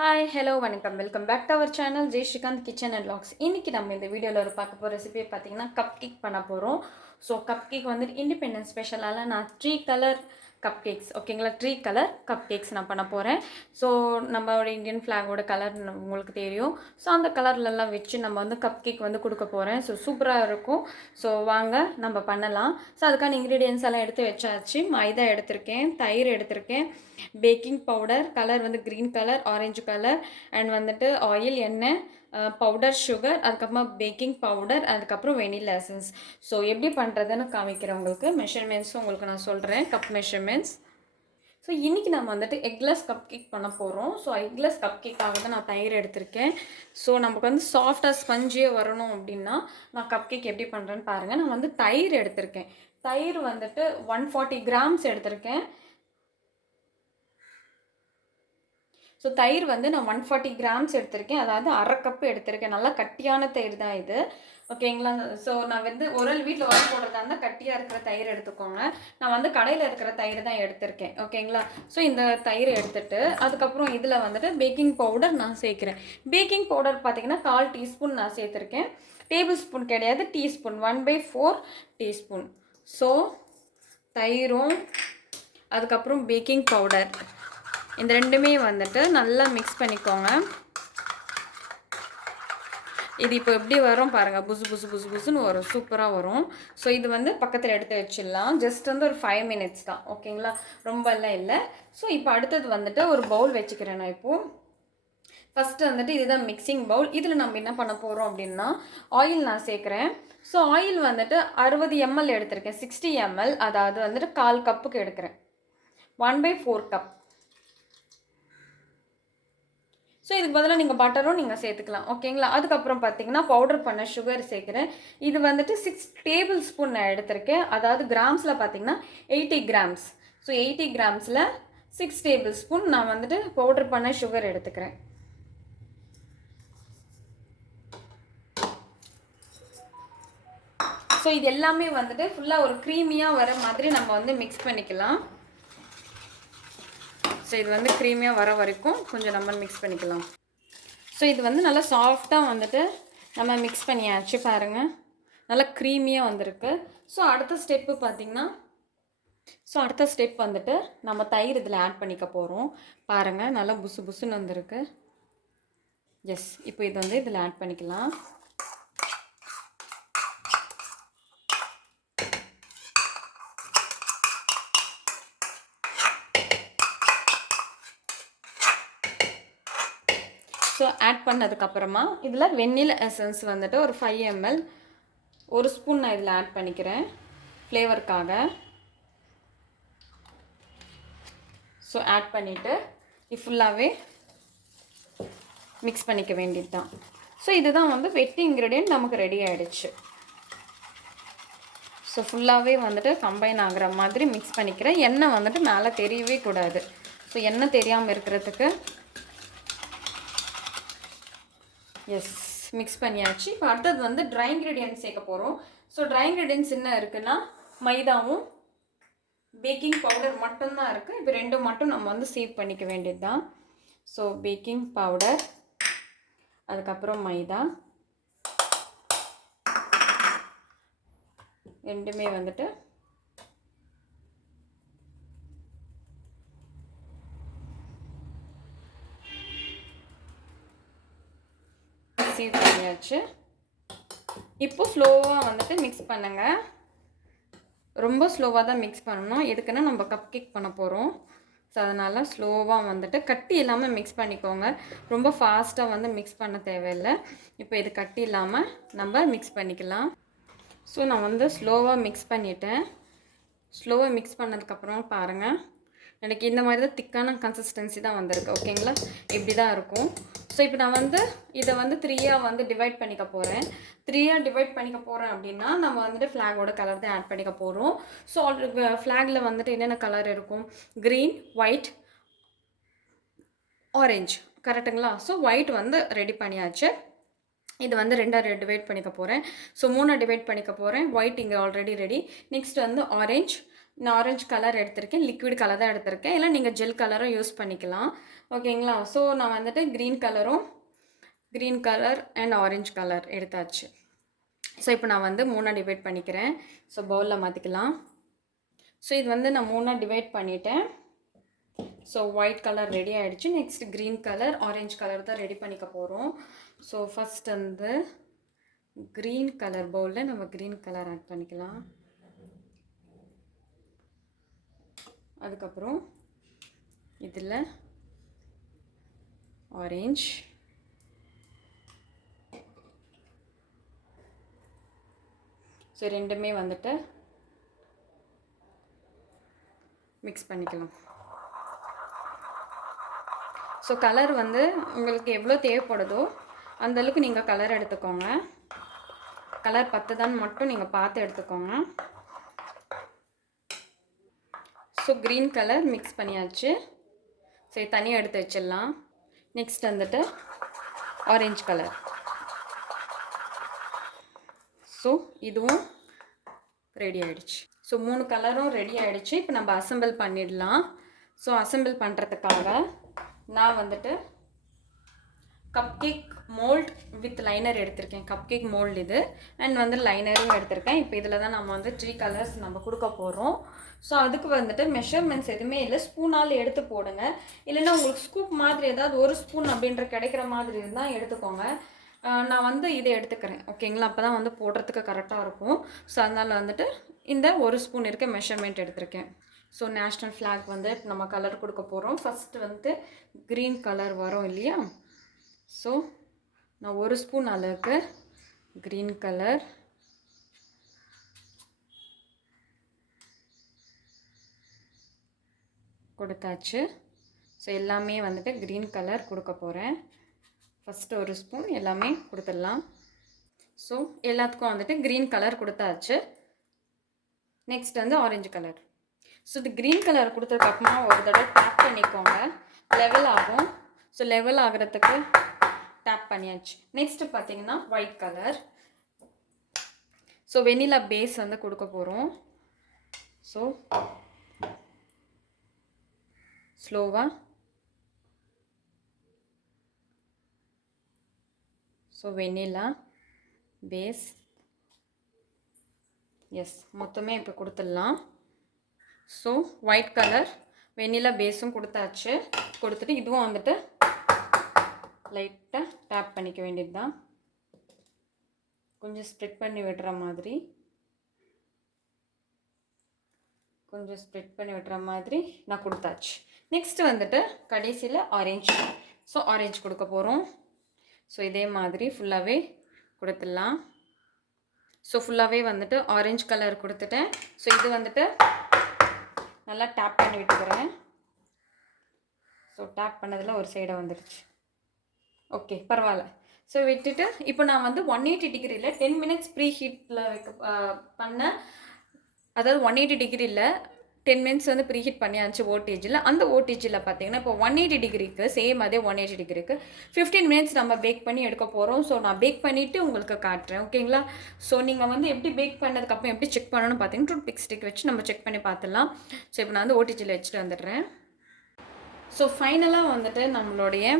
Hi hello வணக்கம் welcome back to our channel Jai Srikanth kitchen and vlogs. இன்றைக்கி நம்ம இந்த வீடியோவில் ஒரு பார்க்க போகிற ரெசிபி பார்த்தீங்கன்னா கப் கேக் பண்ண போகிறோம். ஸோ கப் கேக் வந்துட்டு இண்டிபெண்டன்ஸ் ஸ்பெஷலால் நான் 3 கலர் கப் கேக்ஸ் ஓகேங்களா, 3 கலர் கப் கேக்ஸ் நான் பண்ண போகிறேன். ஸோ நம்மளோட இந்தியன் ஃப்ளாகோட கலர் உங்களுக்கு தெரியும். ஸோ அந்த கலர்லலாம் வச்சு நம்ம வந்து கப் கேக் வந்து கொடுக்க போகிறேன். ஸோ சூப்பராக இருக்கும். ஸோ வாங்க நம்ம பண்ணலாம். ஸோ அதுக்கான இன்க்ரீடியன்ஸ் எல்லாம் எடுத்து வச்சாச்சு. மைதா எடுத்திருக்கேன், தயிர் எடுத்திருக்கேன், பேக்கிங் பவுடர், கலர் வந்து green colour, orange colour, and வந்துட்டு ஆயில், எண்ணெய், பவுடர், சுகர், அதுக்கப்புறமா பேக்கிங் பவுடர், அதுக்கப்புறம் வெனிலா எசன்ஸ். ஸோ எப்படி பண்ணுறதுன்னு காமிக்கிறேன் உங்களுக்கு. மெஷர்மெண்ட்ஸும் உங்களுக்கு நான் சொல்கிறேன், கப் மெஷர்மெண்ட்ஸ். ஸோ இன்றைக்கி நம்ம வந்துட்டு எக்லெஸ் கப் கேக் பண்ண போகிறோம். ஸோ எக்லெஸ் கப் கேக்காக தான் நான் தயிர் எடுத்திருக்கேன். ஸோ நமக்கு வந்து சாஃப்டாக ஸ்பஞ்சியாக வரணும் அப்படின்னா நான் கப் கேக் எப்படி பண்ணுறேன்னு பாருங்கள். நான் வந்து தயிர் எடுத்திருக்கேன். தயிர் வந்துட்டு 140 கிராம்ஸ் எடுத்திருக்கேன். ஸோ தயிர் வந்து நான் 140 கிராம்ஸ் எடுத்திருக்கேன், அதாவது அரை கப்பு எடுத்திருக்கேன். நல்லா கட்டியான தயிர் தான் இது, ஓகேங்களா. ஸோ நான் வந்து ஒரு வீட்டில் உரம் போடுறதா இருந்தால் கட்டியாக இருக்கிற தயிர் எடுத்துக்கோங்க. நான் வந்து கடையில் இருக்கிற தயிர் தான் எடுத்திருக்கேன், ஓகேங்களா. ஸோ இந்த தயிர் எடுத்துட்டு அதுக்கப்புறம் இதில் வந்துட்டு பேக்கிங் பவுடர் நான் சேர்க்குறேன். பேக்கிங் பவுடர் பார்த்தீங்கன்னா 1/4 டீஸ்பூன் நான் சேர்த்துருக்கேன். டேபிள் ஸ்பூன் கிடையாது, டீஸ்பூன், 1/4 டீஸ்பூன். ஸோ தயிரும் அதுக்கப்புறம் பேக்கிங் பவுடர் இந்த ரெண்டுமே வந்துட்டு நல்லா மிக்ஸ் பண்ணிக்கோங்க. இது இப்போ எப்படி வரும் பாருங்கள், புசு புசு புசு புசுன்னு வரும், சூப்பராக வரும். ஸோ இது வந்து பக்கத்தில் எடுத்து வச்சிடலாம். ஜஸ்ட் வந்து ஒரு 5 மினிட்ஸ் தான், ஓகேங்களா, ரொம்பலாம் இல்லை. ஸோ இப்போ அடுத்தது வந்துட்டு ஒரு பவுல் வச்சுக்கிறேன் நான். இப்போது ஃபஸ்ட்டு வந்துட்டு இதுதான் மிக்சிங் பவுல். இதில் நம்ம என்ன பண்ண போகிறோம் அப்படின்னா ஆயில் நான் சேர்க்குறேன். ஸோ ஆயில் வந்துட்டு 60 ml எடுத்திருக்கேன், 60 ml, அதாவது வந்துட்டு 1/4 கப்புக்கு எடுக்கிறேன், 1/4 கப். ஸோ இதுக்கு பதிலாக நீங்கள் பட்டரும் நீங்கள் சேர்த்துக்கலாம், ஓகேங்களா. அதுக்கப்புறம் பார்த்தீங்கன்னா பவுடர் பண்ண சுகர் சேர்க்குறேன். இது வந்துட்டு 6 டேபிள் ஸ்பூன் நான் எடுத்திருக்கேன், அதாவது கிராம்ஸில் பார்த்தீங்கன்னா 80 கிராம்ஸ். ஸோ 80 கிராம்ஸில் 6 டேபிள் ஸ்பூன் நான் வந்துட்டு பவுடர் பண்ண சுகர் எடுத்துக்கிறேன். ஸோ இது எல்லாமே வந்துட்டு ஃபுல்லாக ஒரு க்ரீமியாக வர மாதிரி நம்ம வந்து மிக்ஸ் பண்ணிக்கலாம். ஸோ இது வந்து க்ரீமியாக வர வரைக்கும் கொஞ்சம் நம்ம மிக்ஸ் பண்ணிக்கலாம். ஸோ இது வந்து நல்லா சாஃப்டாக வந்துட்டு நம்ம மிக்ஸ் பண்ணியாச்சு பாருங்கள், நல்லா க்ரீமியாக வந்திருக்கு. ஸோ அடுத்த ஸ்டெப்பு பார்த்திங்கன்னா அடுத்த ஸ்டெப் வந்துட்டு நம்ம தயிர் இதில் ஆட் பண்ணிக்க போகிறோம். பாருங்கள், நல்லா புசு புசுன்னு வந்திருக்கு. எஸ், இப்போ இது வந்து இதில் ஆட் பண்ணிக்கலாம். ஸோ ஆட் பண்ணதுக்கப்புறமா இதில் வெண்ணிலா எசன்ஸ் வந்துட்டு ஒரு 5 ml, 1 ஸ்பூன் நான் இதில் ஆட் பண்ணிக்கிறேன் ஃப்ளேவருக்காக. ஸோ ஆட் பண்ணிவிட்டு இது ஃபுல்லாகவே மிக்ஸ் பண்ணிக்க வேண்டியது தான். ஸோ இதுதான் வந்து வெட்டி இன்க்ரீடியன்ட் நமக்கு ரெடி ஆகிடுச்சு. ஸோ ஃபுல்லாகவே வந்துட்டு கம்பைன் ஆகிற மாதிரி மிக்ஸ் பண்ணிக்கிறேன். எண்ணெய் வந்துட்டு மேலே தெரியவே கூடாது. ஸோ எண்ணெய் தெரியாமல் இருக்கிறதுக்கு எஸ் மிக்ஸ் பண்ணியாச்சு. இப்போ அடுத்தது வந்து ட்ரை இன்க்ரீடியன்ட்ஸ் சேர்க்க போகிறோம். ஸோ ட்ரை இன்க்ரீடியன்ட்ஸ் என்ன இருக்குன்னா மைதாவும் பேக்கிங் பவுடர் மட்டும்தான் இருக்குது. இப்போ ரெண்டும் மட்டும் நம்ம வந்து சேவ் பண்ணிக்க வேண்டியது தான். ஸோ பேக்கிங் பவுடர், அதுக்கப்புறம் மைதா, ரெண்டுமே வந்துட்டு சேவ் பண்ணியாச்சு. இப்போ ஸ்லோவாக வந்துட்டு மிக்ஸ் பண்ணுங்கள். ரொம்ப ஸ்லோவாக தான் மிக்ஸ் பண்ணணும். எதுக்குன்னா நம்ம கப் கேக் பண்ண போகிறோம். ஸோ அதனால் ஸ்லோவாக வந்துட்டு கட்டி இல்லாமல் மிக்ஸ் பண்ணிக்கோங்க. ரொம்ப ஃபாஸ்ட்டாக வந்து மிக்ஸ் பண்ண தேவையில்லை. இப்போ இது கட்டி இல்லாமல் நம்ம மிக்ஸ் பண்ணிக்கலாம். ஸோ நான் வந்து ஸ்லோவாக மிக்ஸ் பண்ணிட்டேன். ஸ்லோவாக மிக்ஸ் பண்ணதுக்கப்புறம் பாருங்கள், எனக்கு இந்த மாதிரி தான் திக்கான கன்சிஸ்டன்சி தான் வந்திருக்கு, ஓகேங்களா. இப்படி தான் இருக்கும். ஸோ இப்போ நான் வந்து இதை வந்து 3ஆக வந்து டிவைட் பண்ணிக்க போகிறேன். 3ஆக டிவைட் பண்ணிக்க போகிறேன் அப்படின்னா நம்ம வந்துட்டு ஃப்ளாகோட கலர் தான் ஆட் பண்ணிக்க போகிறோம். ஸோ ஃப்ளாகில் வந்துட்டு என்னென்ன கலர் இருக்கும், க்ரீன், ஒயிட், ஆரஞ்சு, கரெக்டுங்களா. ஸோ ஒயிட் வந்து ரெடி பண்ணியாச்சு. இது வந்து 2ஆக டிவைட் பண்ணிக்க போகிறேன். ஸோ 3ஆக டிவைட் பண்ணிக்க போகிறேன். ஒயிட் இங்கே ஆல்ரெடி ரெடி. நெக்ஸ்ட் வந்து ஆரஞ்சு. நான் ஆரஞ்சு கலர் எடுத்திருக்கேன், லிக்விட் கலர் தான் எடுத்திருக்கேன். இல்லை நீங்கள் ஜெல் கலரும் யூஸ் பண்ணிக்கலாம். ஓகேங்களா. ஸோ நான் வந்துட்டு green colour and orange colour எடுத்தாச்சு. ஸோ இப்போ நான் வந்து 3ஆக டிவைட் பண்ணிக்கிறேன். ஸோ பவுலில் மாற்றிக்கலாம். ஸோ இது வந்து நான் 3ஆக டிவைட் பண்ணிட்டேன். ஸோ ஒயிட் கலர் ரெடி ஆகிடுச்சு. Next green colour orange colour தான் ரெடி பண்ணிக்க போகிறோம். ஸோ ஃபஸ்ட் வந்து க்ரீன் கலர் பவுலில் நம்ம க்ரீன் கலர் ஆட் பண்ணிக்கலாம். அதுக்கப்புறம் இதில் ஆரஞ்ச், ஸோ ரெண்டுமே வந்துட்டு மிக்ஸ் பண்ணிக்கலாம். ஸோ கலர் வந்து உங்களுக்கு எவ்வளோ தேவைப்படுதோ அந்தளவுக்கு நீங்கள் கலர் எடுத்துக்கோங்க. கலர் பத்துதான்னு மட்டும் நீங்கள் பார்த்து எடுத்துக்கோங்க. ஸோ க்ரீன் கலர் மிக்ஸ் பண்ணியாச்சு. ஸோ தனியாக எடுத்து வச்சிடலாம். நெக்ஸ்ட் வந்துட்டு ஆரஞ்ச் கலர். ஸோ இதுவும் ரெடி ஆகிடுச்சு. ஸோ 3 கலரும் ரெடி ஆகிடுச்சு. இப்போ நம்ம அசெம்பிள் பண்ணிடலாம். ஸோ அசெம்பிள் பண்ணுறதுக்காக நான் வந்துட்டு cupcake mould with liner எடுத்திருக்கேன். கப் கேக் மோல்டு இது அண்ட் வந்து லைனரும் எடுத்திருக்கேன். இப்போ இதில் தான் நம்ம வந்து 3 கலர்ஸ் நம்ம கொடுக்க போகிறோம். ஸோ அதுக்கு வந்துட்டு மெஷர்மெண்ட்ஸ் எதுவுமே இல்லை, ஸ்பூனால் எடுத்து போடுங்க. இல்லைன்னா உங்களுக்கு ஸ்கூப் மாதிரி ஏதாவது ஒரு ஸ்பூன் அப்படின்ற கிடைக்கிற மாதிரி இருந்தால் எடுத்துக்கோங்க. நான் வந்து இதை எடுத்துக்கிறேன். ஓகேங்களா, அப்போ தான் வந்து போடுறதுக்கு கரெக்டாக இருக்கும். ஸோ அதனால் வந்துட்டு இந்த ஒரு ஸ்பூன் இருக்க மெஷர்மெண்ட் எடுத்திருக்கேன். ஸோ நேஷ்னல் ஃப்ளாக் வந்து நம்ம கலர் கொடுக்க போகிறோம். ஃபஸ்ட்டு வந்து க்ரீன் கலர் வரும் இல்லையா. ஸோ நான் ஒரு ஸ்பூன் அளவுக்கு க்ரீன் கலர், கொடுத்தாச்சு. ஸோ எல்லாமே வந்துட்டு க்ரீன் கலர் கொடுக்க போகிறேன். ஃபஸ்ட்டு ஒரு ஸ்பூன் எல்லாமே கொடுத்துடலாம். ஸோ எல்லாத்துக்கும் வந்துட்டு க்ரீன் கலர் கொடுத்தாச்சு. நெக்ஸ்ட் வந்து ஆரஞ்சு கலர். ஸோ இது க்ரீன் கலர் கொடுத்ததுக்கப்புறமா ஒரு தடவை டேப் பண்ணிக்கோங்க, லெவல் ஆகும். ஸோ லெவல் ஆகிறதுக்கு டேப் பண்ணியாச்சு. நெக்ஸ்ட்டு பார்த்தீங்கன்னா ஒயிட் கலர். ஸோ வெனிலா பேஸ் வந்து கொடுக்க போகிறோம். ஸோ ஸ்லோவாக, ஸோ வெனிலா பேஸ், எஸ் மொத்தமே இப்போ கொடுத்துடலாம். ஸோ ஒயிட் கலர் வெனிலா பேஸும் கொடுத்தாச்சு. கொடுத்துட்டு இதுவும் வந்துட்டு லைட்டாக டேப் பண்ணிக்க வேண்டியது தான். கொஞ்சம் ஸ்ப்ரெட் பண்ணி விடுற மாதிரி, நான் கொடுத்தாச்சு. நெக்ஸ்ட்டு வந்துட்டு கடைசியில் ஆரஞ்சு. ஸோ ஆரஞ்சு கொடுக்க போகிறோம். ஸோ இதே மாதிரி ஃபுல்லாகவே கொடுத்துடலாம். ஸோ ஃபுல்லாகவே வந்துட்டு ஆரஞ்சு கலர் கொடுத்துட்டேன். ஸோ இது வந்துட்டு நல்லா டேப் பண்ணி விட்டுக்கிறேன். ஸோ டேப் பண்ணதில் ஒரு சைடை வந்துடுச்சு. ஓகே, பரவாயில்ல. ஸோ விட்டுட்டு இப்போ நான் வந்து 180 டிகிரியில் 10 மினிட்ஸ் ப்ரீ ஹீட்டில் பண்ணேன். அதாவது 180 டிகிரியில் 10 மினிட்ஸ் வந்து ப்ரீ ஹீட் பண்ணியாச்சு ஓடிஜியில். அந்த ஓடிஜியில் பார்த்தீங்கன்னா இப்போ 180 டிகிரிக்கு சேம் அதே 180 டிகிரிக்கு 15 மினிட்ஸ் நம்ம பேக் பண்ணி எடுக்க போகிறோம். ஸோ நான் பேக் பண்ணிவிட்டு உங்களுக்கு காட்டுறேன். ஓகேங்களா. ஸோ நீங்கள் வந்து எப்படி பேக் பண்ணதுக்கப்புறம் எப்படி செக் பண்ணணும்னு பார்த்தீங்கன்னா டூத் பிக் ஸ்டிக் வச்சு நம்ம செக் பண்ணி பார்த்துடலாம். ஸோ இப்போ நான் வந்து ஓடிஜியில் வச்சுட்டு வந்துடுறேன். ஸோ ஃபைனலாக வந்துட்டு நம்மளுடைய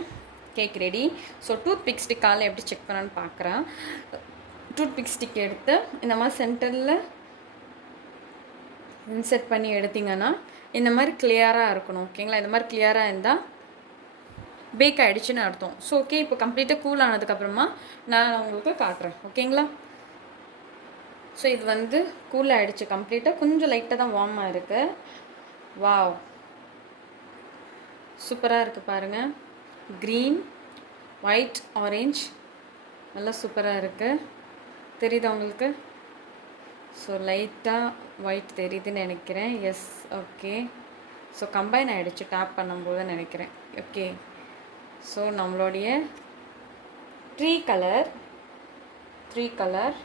cake ready. So tooth pick ஸ்டிக்கால் எப்படி செக் பண்ணணும்னு பார்க்குறேன். டூத் பிக் ஸ்டிக் எடுத்து இந்த மாதிரி சென்டரில் இன்செர்ட் பண்ணி எடுத்திங்கன்னா இந்த மாதிரி கிளியராக இருக்கணும். ஓகேங்களா, இந்த மாதிரி கிளியராக இருந்தால் பேக் ஆகிடுச்சுன்னு அர்த்தம். ஸோ ஓகே, இப்போ கம்ப்ளீட்டாக கூல் ஆனதுக்கப்புறமா நான் உங்களுக்கு காட்டுறேன். ஓகேங்களா. ஸோ இது வந்து கூல் ஆகிடுச்சு கம்ப்ளீட்டாக. கொஞ்சம் லைட்டாக தான் வார்மாக இருக்குது. வாவ், சூப்பராக இருக்குது பாருங்கள். க்ரீன், ஒயிட், ஆரஞ்ச் நல்லா சூப்பராக இருக்குது. தெரியுதா உங்களுக்கு? ஸோ லைட்டாக ஒயிட் தெரியுதுன்னு நினைக்கிறேன். Yes, okay. ஸோ கம்பைன் ஆகிடுச்சு டேப் பண்ணும்போது நினைக்கிறேன். ஓகே, ஸோ நம்மளுடைய three colour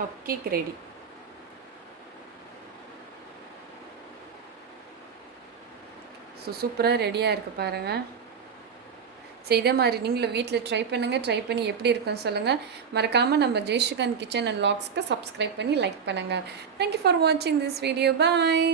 cupcake ready. So சூப்பராக ரெடியாக இருக்குது பாருங்கள். ஸோ இதே மாதிரி நீங்களும் வீட்டில் ட்ரை பண்ணுங்கள். ட்ரை பண்ணி எப்படி இருக்குன்னு சொல்லுங்கள். மறக்காமல் நம்ம ஜெய்ஸ்ரீகாந்த் கிச்சன் அண்ட் வ்ளாக்ஸ்க்கு சப்ஸ்கிரைப் பண்ணி லைக் பண்ணுங்கள். தேங்க்யூ ஃபார் வாட்சிங் திஸ் வீடியோ. பாய்.